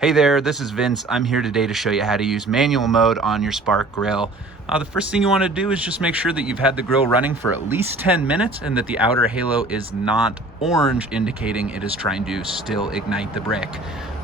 Hey there, this is Vince. I'm here today to show you how to use manual mode on your Spark grill. The first thing you want to do is just make sure that you've had the grill running for at least 10 minutes and that the outer halo is not orange, indicating it is trying to still ignite the brick.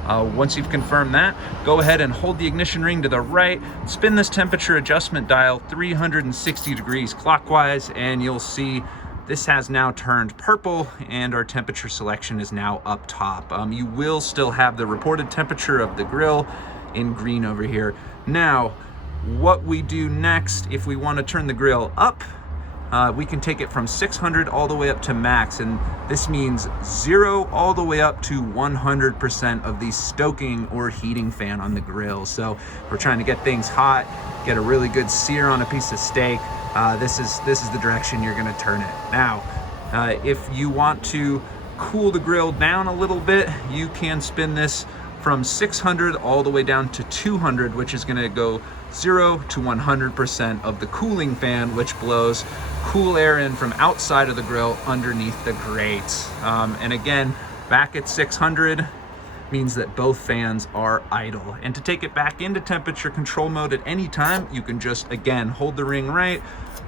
Once you've confirmed that, go ahead and hold the ignition ring to the right, spin this temperature adjustment dial 360 degrees clockwise, and you'll see this has now turned purple and our temperature selection is now up top. You will still have the reported temperature of the grill in green over here. Now, what we do next, if we want to turn the grill up, we can take it from 600 all the way up to max, and this means 0 all the way up to 100% of the stoking or heating fan on the grill. So we're trying to get things hot, get a really good sear on a piece of steak. This is the direction you're going to turn it. Now, if you want to cool the grill down a little bit, you can spin this from 600 all the way down to 200, which is going to go 0 to 100% of the cooling fan, which blows cool air in from outside of the grill underneath the grates. And again, back at 600 means that both fans are idle. And to take it back into temperature control mode at any time, you can just, again, hold the ring right,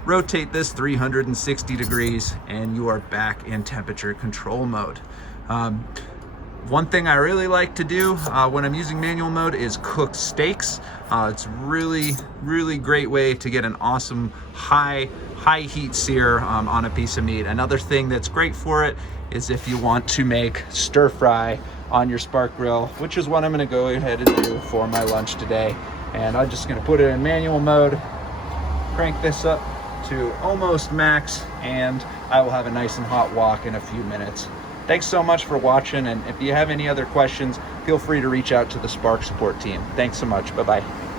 rotate this 360 degrees, and you are back in temperature control mode. One thing I really like to do when I'm using manual mode is cook steaks. It's really great way to get an awesome high heat sear on a piece of meat. Another thing that's great for it is if you want to make stir fry on your Spark grill, which is what I'm going to go ahead and do for my lunch today. And I'm just going to put it in manual mode, crank this up to almost max, and I will have a nice and hot wok in a few minutes. Thanks so much for watching, and if you have any other questions, feel free to reach out to the Spark support team. Thanks so much. Bye-bye.